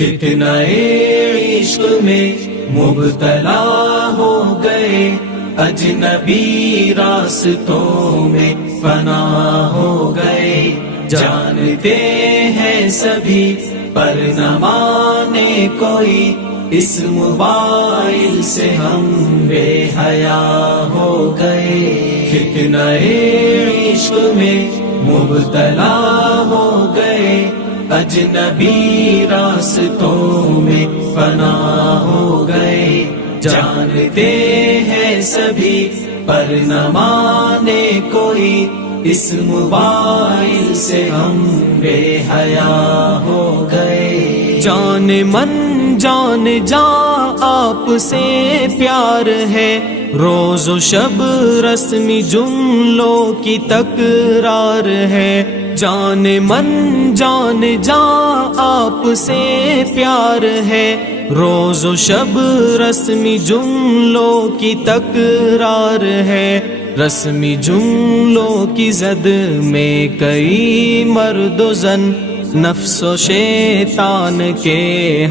فتنہ عشق میں مبتلا ہو گئے، اجنبی راستوں میں فنا ہو گئے، جانتے ہیں سبھی پر نہ مانے کوئی، اس موبائل سے ہم بے حیا ہو گئے۔ فتنہ عشق میں مبتلا ہو گئے، اجنبی راستوں میں فنا ہو گئے، جانتے ہیں سبھی پر نہ مانے کوئی، اس موبائل سے ہم بے حیا ہو گئے۔ جان من جان جا آپ سے پیار ہے، روز و شب رسمی جملوں کی تکرار ہے، جان من جان جا آپ سے پیار ہے، روز و شب رسمی جملوں کی تکرار ہے، رسمی جملوں کی زد میں کئی مرد و زن، نفس و شیطان کے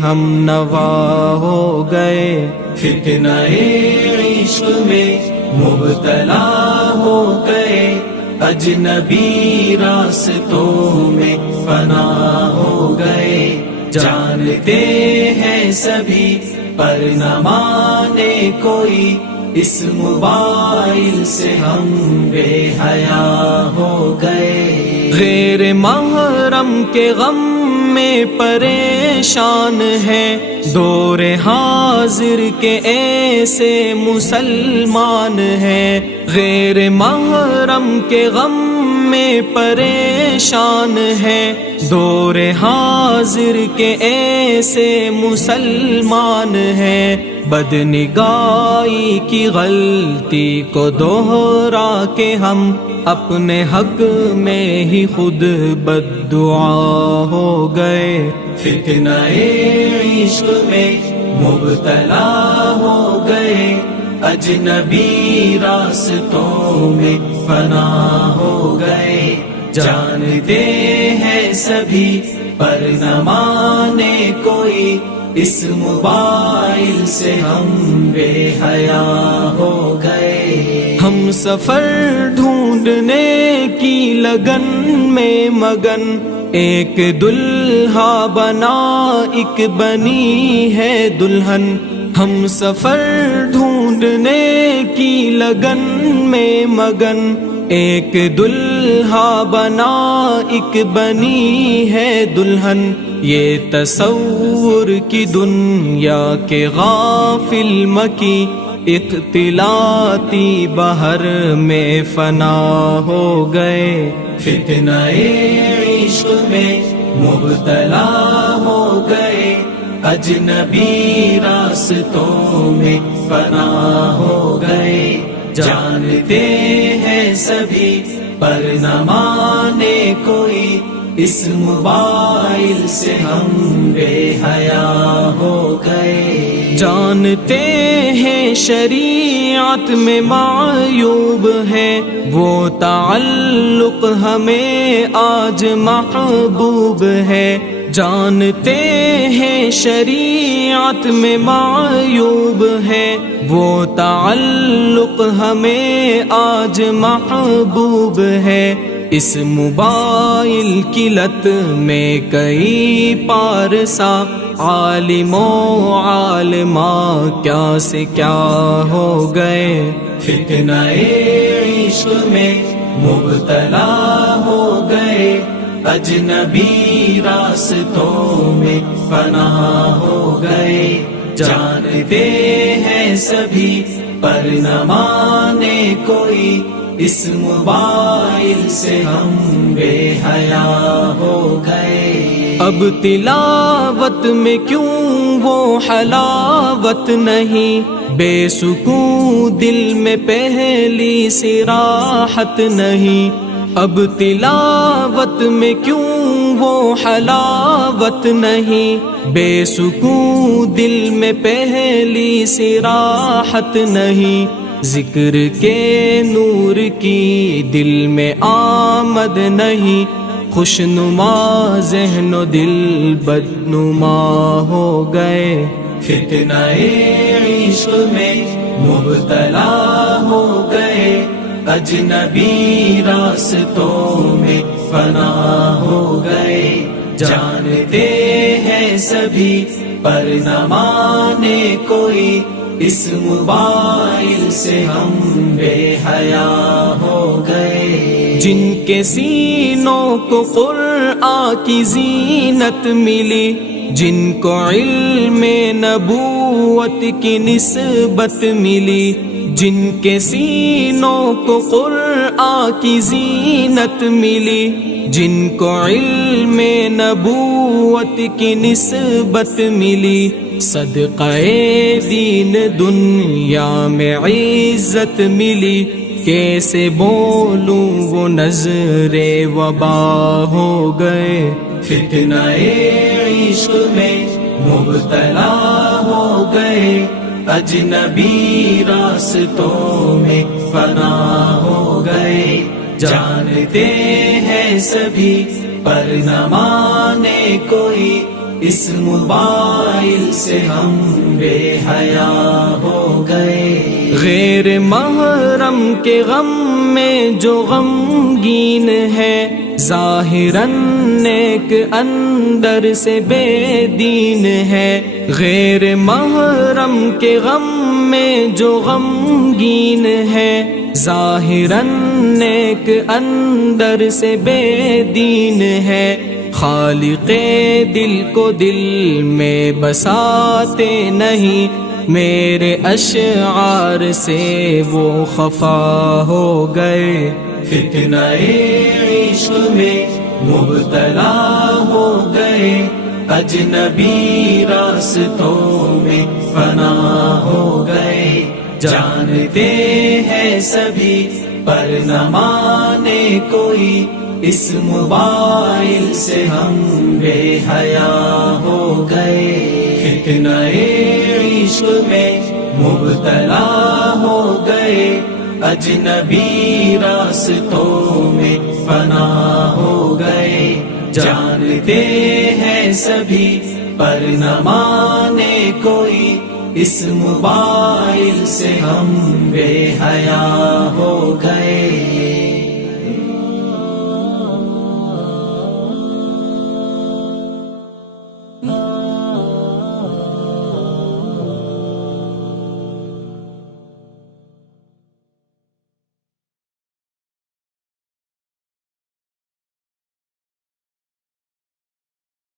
ہم نوا ہو گئے۔ فتنہ عشق میں مبتلا ہو گئے، اجنبی راستوں میں فنا ہو گئے، جانتے ہیں سبھی پر نہ مانے کوئی، اس موبائل سے ہم بے حیا ہو گئے۔ غیر محرم کے غم میں پریشان ہیں، دور حاضر کے ایسے مسلمان ہیں، غیر محرم کے غم میں پریشان ہیں، دور حاضر کے ایسے مسلمان ہیں، بدنگاہی کی غلطی کو دوہرا کے ہم اپنے حق میں ہی خود بددعا ہو گئے۔ فتنہ عشق میں مبتلا ہو گئے، اجنبی راستوں میں فنا ہو گئے، جانتے ہیں سبھی پر نہ مانے کوئی، اس موبائل سے ہم بے حیا ہو گئے۔ ہم سفر ڈھونڈنے کی لگن میں مگن، ایک دلہا بنا ایک بنی ہے دلہن، ہم سفر ڈھونڈنے کی لگن میں مگن، ایک دلہا بنا ایک بنی ہے دلہن، یہ تصور کی دنیا کے غافل مکی، اختلاطی بحر میں فنا ہو گئے۔ فتنہ عشق میں مبتلا ہو گئے، اجنبی راستوں میں فنا ہو گئے، جانتے ہیں سبھی پر نہ مانے کوئی، اس موبائل سے ہم بے حیا ہو گئے۔ جانتے ہیں شریعت میں معیوب ہے، وہ تعلق ہمیں آج محبوب ہے، جانتے ہیں شریعت میں معیوب ہے، وہ تعلق ہمیں آج محبوب ہے، اس موبائل کی لت میں کئی پارسا، عالم و عالمہ کیا سے کیا ہو گئے۔ فتنہ عشق میں مبتلا ہو گئے، اجنبی راستوں میں فنا ہو گئے، جانتے ہیں سبھی پر نہ مانے کوئی، اس موبائل سے ہم بے حیا ہو گئے۔ اب تلاوت میں کیوں وہ حلاوت نہیں، بے سکون دل میں پہلی سی راحت نہیں، اب تلاوت میں کیوں وہ حلاوت نہیں، بے سکون دل میں پہلی سی راحت نہیں، ذکر کے نور کی دل میں آمد نہیں، خوشنما ذہن و دل بدنما ہو گئے، فتنہ عشق میں مبتلا ہو گئے، اجنبی راستوں میں فنا ہو گئے، جانتے ہیں سبھی پر نہ مانے کوئی، اس موبائل سے ہم بے حیا ہو گئے، جن کے سینوں کو قرآن کی زینت ملی، جن کو علم نبوت کی نسبت ملی، جن کے سینوں کو قرآن کی زینت ملی، جن کو علم نبوت کی نسبت ملی، صدقہ دین دنیا میں عزت ملی، کیسے بولوں وہ نظر وبا ہو گئے، فتنہ عشق میں مبتلا ہو گئے، اجنبی راستوں میں فنا ہو گئے، جانتے ہیں سبھی پر نہ مانے کوئی، اس موبائل سے ہم بے حیا ہو گئے، غیر محرم کے غم میں جو غمگین ہے، ظاہراً نیک اندر سے بے دین ہے، غیر محرم کے غم میں جو غمگین ہے، ظاہراً نیک اندر سے بے دین ہے، خالق دل کو دل میں بساتے نہیں، میرے اشعار سے وہ خفا ہو گئے، فتنہ عشق میں مبتلا ہو گئے، اجنبی راستوں میں فنا ہو گئے، جانتے ہیں سبھی پر نہ مانے کوئی، اس موبائل سے ہم بے حیا ہو گئے، فتنہ عشق میں مبتلا ہو گئے، اجنبی راستوں میں فنا ہو گئے، جانتے ہیں سبھی پر نہ مانے کوئی، اس موبائل سے ہم بے حیا ہو گئے۔